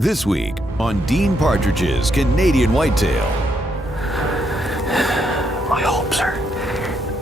This week on Dean Partridge's Canadian Whitetail. My hopes are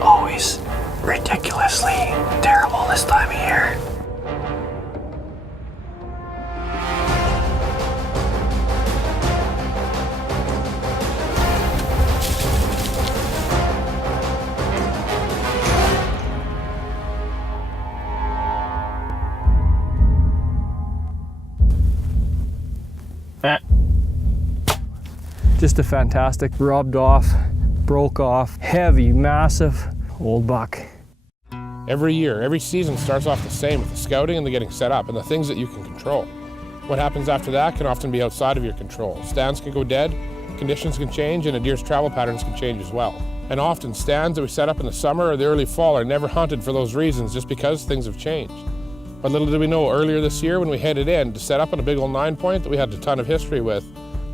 always ridiculously terrible this time of year. Just a fantastic, rubbed off, broke off, heavy, massive old buck. Every year, every season starts off the same with the scouting and the getting set up and the things that you can control. What happens after that can often be outside of your control. Stands can go dead, conditions can change, and a deer's travel patterns can change as well. And often stands that we set up in the summer or the early fall are never hunted for those reasons just because things have changed. But little did we know earlier this year when we headed in to set up on a big old 9-point that we had a ton of history with,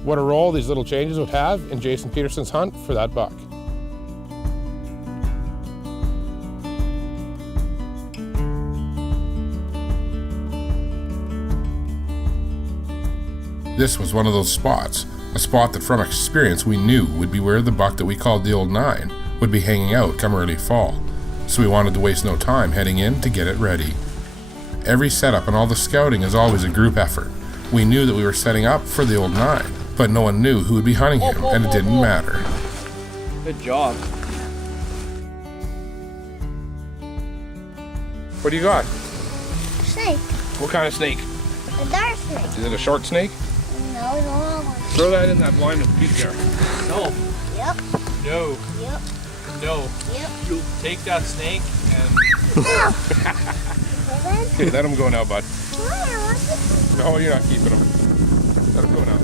what a role these little changes would have in Jason Peterson's hunt for that buck. This was one of those spots, a spot that from experience we knew would be where the buck that we called the Old 9 would be hanging out come early fall, so we wanted to waste no time heading in to get it ready. Every setup and all the scouting is always a group effort. We knew that we were setting up for the Old 9, but no one knew who would be hunting him, and it didn't matter. Good job. What do you got? Snake. What kind of snake? A dark snake. Is it a short snake? No, it's a long one. Throw that in that blind with feet there. No. Yep. No. Yep. No. Yep. You'll take that snake and... Okay, let him go now, bud. Why? I want to... No, you're not keeping him. Let him go now.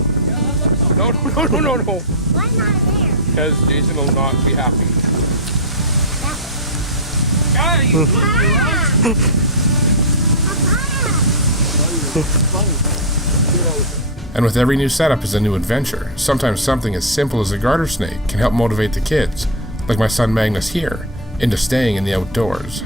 No. Why not there? Because Jason will not be happy. And with every new setup is a new adventure. Sometimes something as simple as a garter snake can help motivate the kids, like my son Magnus here, into staying in the outdoors.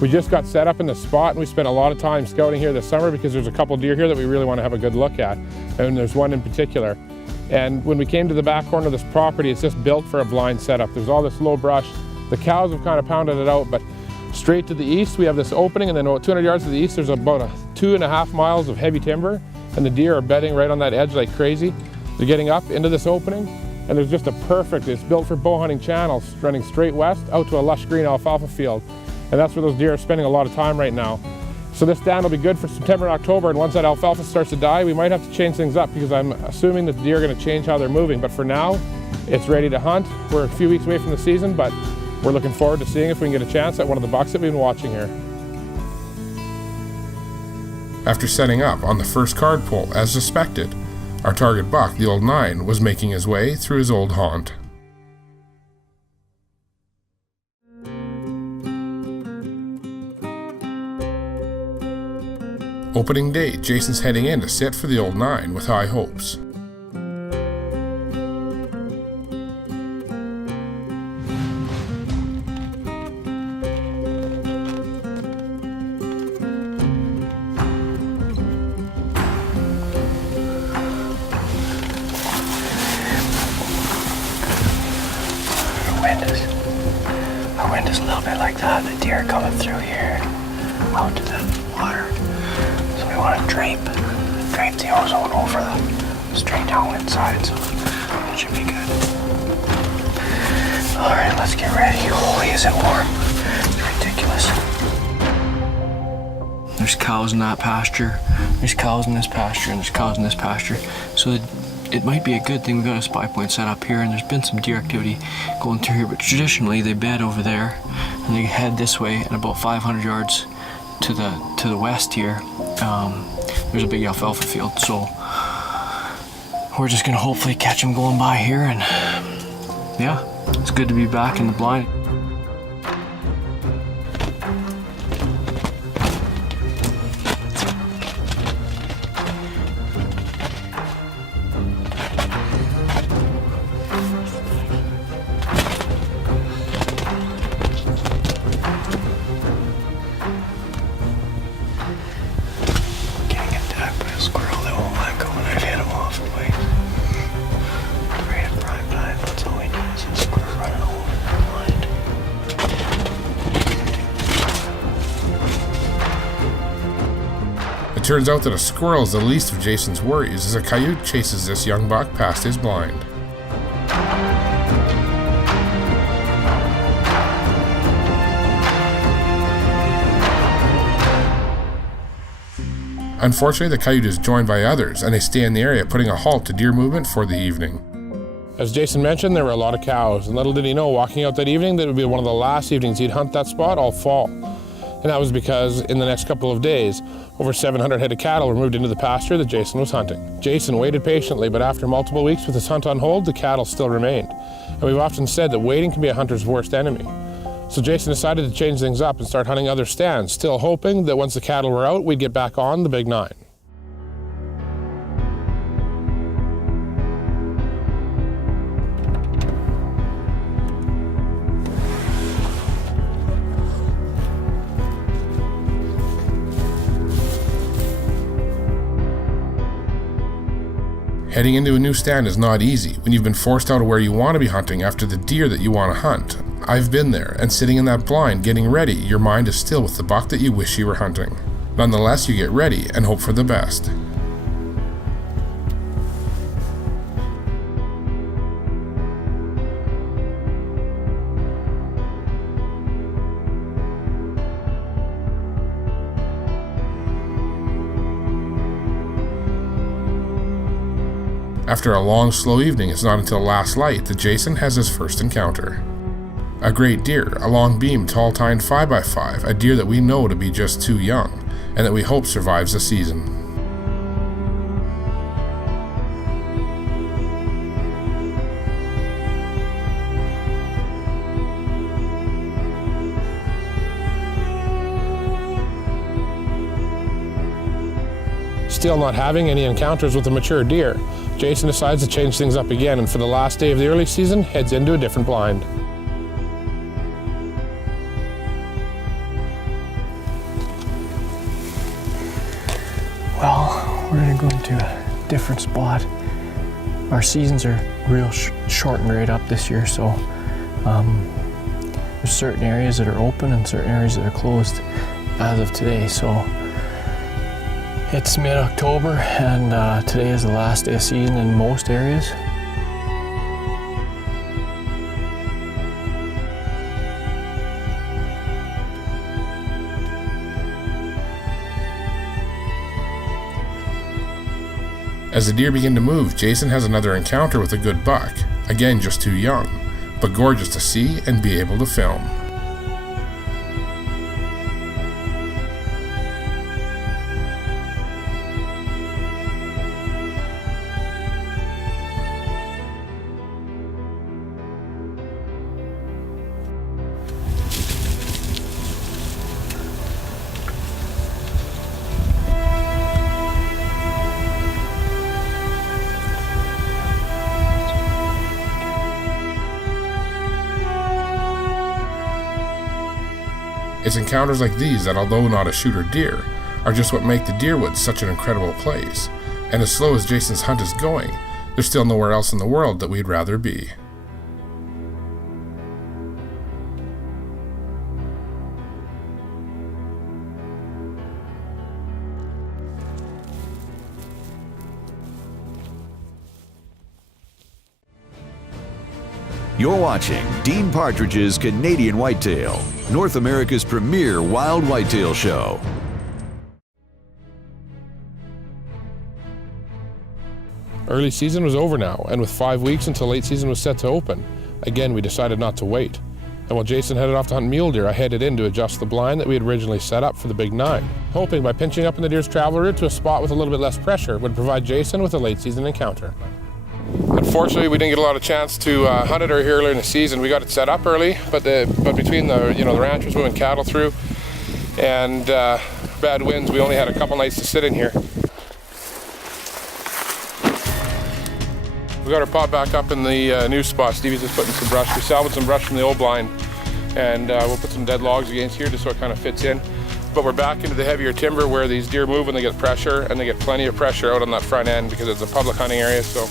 We just got set up in the spot and we spent a lot of time scouting here this summer because there's a couple deer here that we really want to have a good look at, and there's one in particular. And when we came to the back corner of this property, it's just built for a blind setup. There's all this low brush. The cows have kind of pounded it out, but straight to the east we have this opening, and then about 200 yards to the east there's about 2.5 miles of heavy timber, and the deer are bedding right on that edge like crazy. They're getting up into this opening, and there's just it's built for bow hunting channels running straight west out to a lush green alfalfa field. And that's where those deer are spending a lot of time right now. So this stand will be good for September and October, and once that alfalfa starts to die, we might have to change things up because I'm assuming that the deer are going to change how they're moving. But for now, it's ready to hunt. We're a few weeks away from the season, but we're looking forward to seeing if we can get a chance at one of the bucks that we've been watching here. After setting up on the first card pull, as suspected, our target buck, the Old 9, was making his way through his old haunt. Opening day, Jason's heading in to sit for the Old 9 with high hopes. The wind is a little bit like that. The deer are coming through here out to the water. So we want to drape the ozone over the straight downwind side, so it should be good. Alright, let's get ready. Holy, is it warm? It's ridiculous. There's cows in that pasture, there's cows in this pasture, and there's cows in this pasture. So it might be a good thing we got a spy point set up here, and there's been some deer activity going through here, but traditionally they bed over there and they head this way, and about 500 yards to the west here, there's a big alfalfa field, so we're just gonna hopefully catch him going by here, and yeah, it's good to be back in the blind. It turns out that a squirrel is the least of Jason's worries as a coyote chases this young buck past his blind. Unfortunately, the coyote is joined by others, and they stay in the area, putting a halt to deer movement for the evening. As Jason mentioned, there were a lot of cows, and little did he know, walking out that evening, that it would be one of the last evenings he'd hunt that spot all fall. And that was because in the next couple of days, over 700 head of cattle were moved into the pasture that Jason was hunting. Jason waited patiently, but after multiple weeks with his hunt on hold, the cattle still remained. And we've often said that waiting can be a hunter's worst enemy. So Jason decided to change things up and start hunting other stands, still hoping that once the cattle were out, we'd get back on the Big 9. Heading into a new stand is not easy when you've been forced out of where you want to be hunting after the deer that you want to hunt. I've been there, and sitting in that blind getting ready, your mind is still with the buck that you wish you were hunting. Nonetheless, you get ready and hope for the best. After a long, slow evening, it's not until last light that Jason has his first encounter. A great deer, a long beam, tall tined 5x5, a deer that we know to be just too young, and that we hope survives the season. Still not having any encounters with a mature deer, Jason decides to change things up again, and for the last day of the early season, heads into a different blind. Well, we're gonna go into a different spot. Our seasons are real shortened right up this year, so there's certain areas that are open and certain areas that are closed as of today. So it's mid-October, and today is the last day of season in most areas. As the deer begin to move, Jason has another encounter with a good buck, again just too young, but gorgeous to see and be able to film. It's encounters like these that, although not a shooter deer, are just what make the Deerwoods such an incredible place. And as slow as Jason's hunt is going, there's still nowhere else in the world that we'd rather be. You're watching Dean Partridge's Canadian Whitetail, North America's premier wild whitetail show. Early season was over now, and with 5 weeks until late season was set to open, again we decided not to wait. And while Jason headed off to hunt mule deer, I headed in to adjust the blind that we had originally set up for the big 9, hoping by pinching up in the deer's travel route to a spot with a little bit less pressure would provide Jason with a late season encounter. Unfortunately, we didn't get a lot of chance to hunt it here earlier in the season. We got it set up early, but between the the ranchers moving cattle through and bad winds, we only had a couple nights to sit in here. We got our pot back up in the new spot. Stevie's just putting some brush. We salvaged some brush from the old blind, and we'll put some dead logs against here just so it kind of fits in. But we're back into the heavier timber where these deer move when they get pressure, and they get plenty of pressure out on that front end because it's a public hunting area. So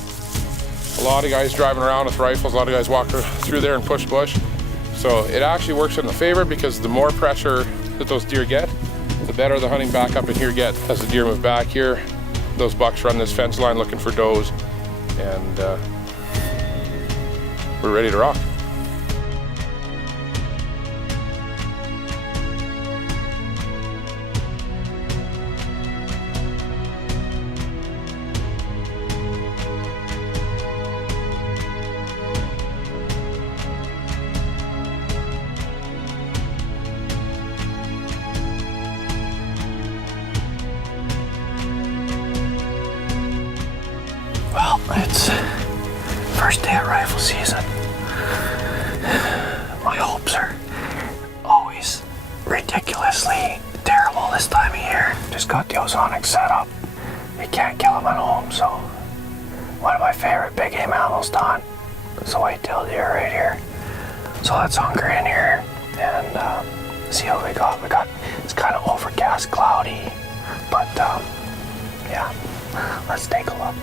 a lot of guys driving around with rifles, a lot of guys walk through there and push bush. So it actually works in the favor because the more pressure that those deer get, the better the hunting back up in here get. As the deer move back here, those bucks run this fence line looking for does, and we're ready to rock. Well, it's first day of rifle season. My hopes are always ridiculously terrible this time of year. Just got the ozonic set up. You can't kill them at home, so one of my favorite big game animals to hunt is a whitetail deer right here. So let's hunker in here and see what we got. It's kind of overcast, cloudy, but yeah, let's take a look.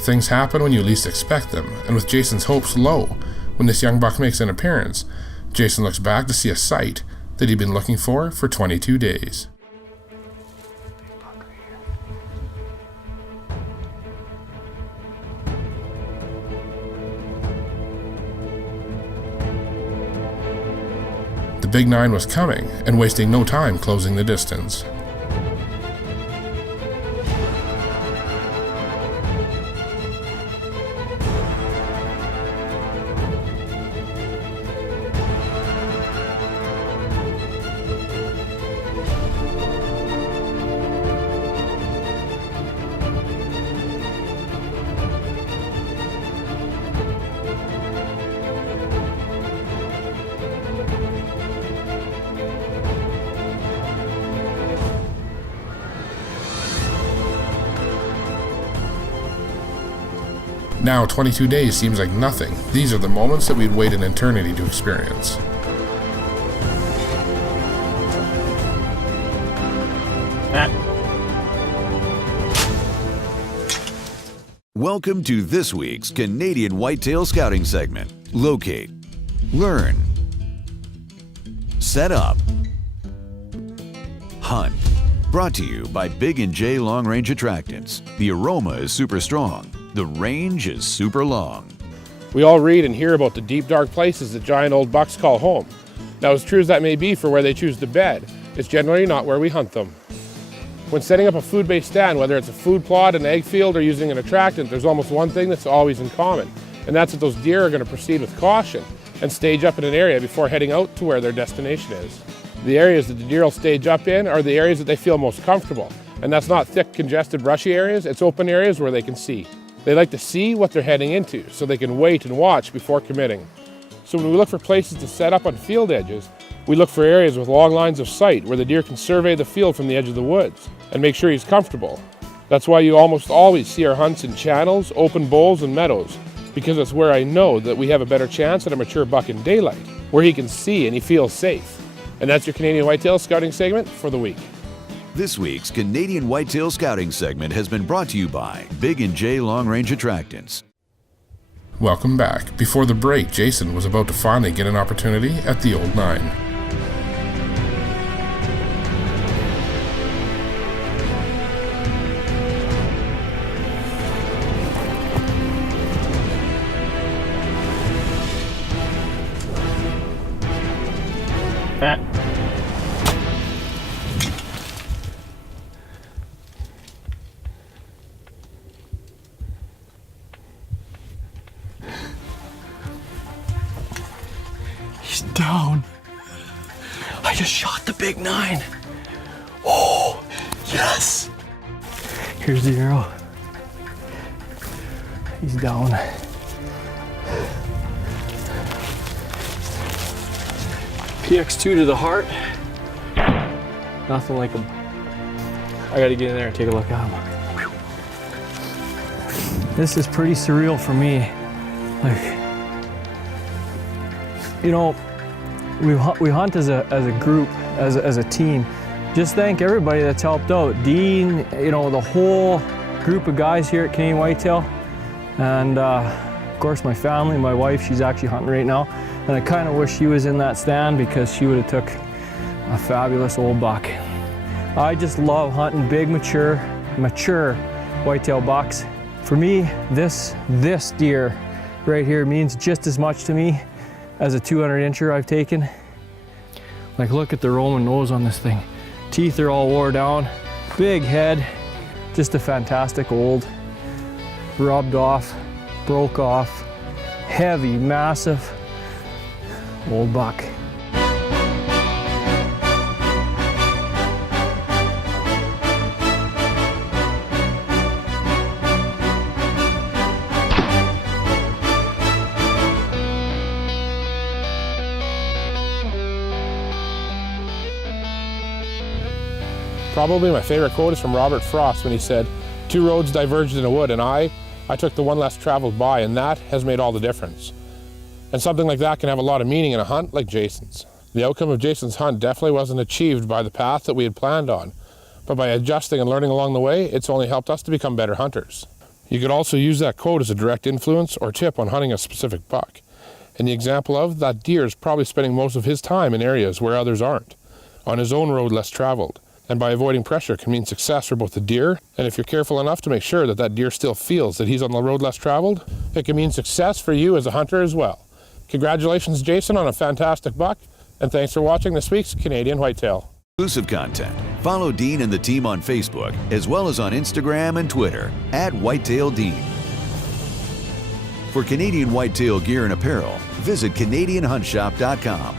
Things happen when you least expect them, and with Jason's hopes low, when this young buck makes an appearance, Jason looks back to see a sight that he'd been looking for 22 days. The big 9 was coming, and wasting no time closing the distance. Now, 22 days seems like nothing. These are the moments that we'd wait an eternity to experience. Welcome to this week's Canadian Whitetail Scouting segment. Locate, learn, set up, hunt. Brought to you by Big & J Long Range Attractants. The aroma is super strong. The range is super long. We all read and hear about the deep, dark places that giant old bucks call home. Now, as true as that may be for where they choose to bed, it's generally not where we hunt them. When setting up a food-based stand, whether it's a food plot, an egg field, or using an attractant, there's almost one thing that's always in common, and that's that those deer are going to proceed with caution and stage up in an area before heading out to where their destination is. The areas that the deer will stage up in are the areas that they feel most comfortable, and that's not thick, congested, brushy areas, it's open areas where they can see. They like to see what they're heading into so they can wait and watch before committing. So when we look for places to set up on field edges, we look for areas with long lines of sight where the deer can survey the field from the edge of the woods and make sure he's comfortable. That's why you almost always see our hunts in channels, open bowls, and meadows, because it's where I know that we have a better chance at a mature buck in daylight, where he can see and he feels safe. And that's your Canadian Whitetail Scouting segment for the week. This week's Canadian Whitetail Scouting segment has been brought to you by Big & J Long Range Attractants. Welcome back. Before the break, Jason was about to finally get an opportunity at the old 9. I just shot the big 9. Oh, yes. Here's the arrow. He's down. PX2 to the heart. Nothing like him. I gotta get in there and take a look at him. This is pretty surreal for me. Like, you know, we hunt as a group, as a team. Just thank everybody that's helped out. Dean, you know, the whole group of guys here at Canadian Whitetail. And of course my family, my wife, she's actually hunting right now. And I kind of wish she was in that stand because she would have took a fabulous old buck. I just love hunting big, mature whitetail bucks. For me, this deer right here means just as much to me as a 200-incher I've taken. Like, look at the Roman nose on this thing. Teeth are all wore down, big head, just a fantastic old, rubbed off, broke off, heavy, massive old buck. Probably my favorite quote is from Robert Frost when he said, "Two roads diverged in a wood, and I took the one less traveled by, and that has made all the difference." And something like that can have a lot of meaning in a hunt like Jason's. The outcome of Jason's hunt definitely wasn't achieved by the path that we had planned on, but by adjusting and learning along the way, it's only helped us to become better hunters. You could also use that quote as a direct influence or tip on hunting a specific buck. And the example of that deer is probably spending most of his time in areas where others aren't, on his own road less traveled. And by avoiding pressure can mean success for both the deer, and if you're careful enough to make sure that that deer still feels that he's on the road less traveled, it can mean success for you as a hunter as well. Congratulations, Jason, on a fantastic buck, and thanks for watching this week's Canadian Whitetail. Exclusive content. Follow Dean and the team on Facebook, as well as on Instagram and Twitter, @WhitetailDean. For Canadian Whitetail gear and apparel, visit CanadianHuntShop.com.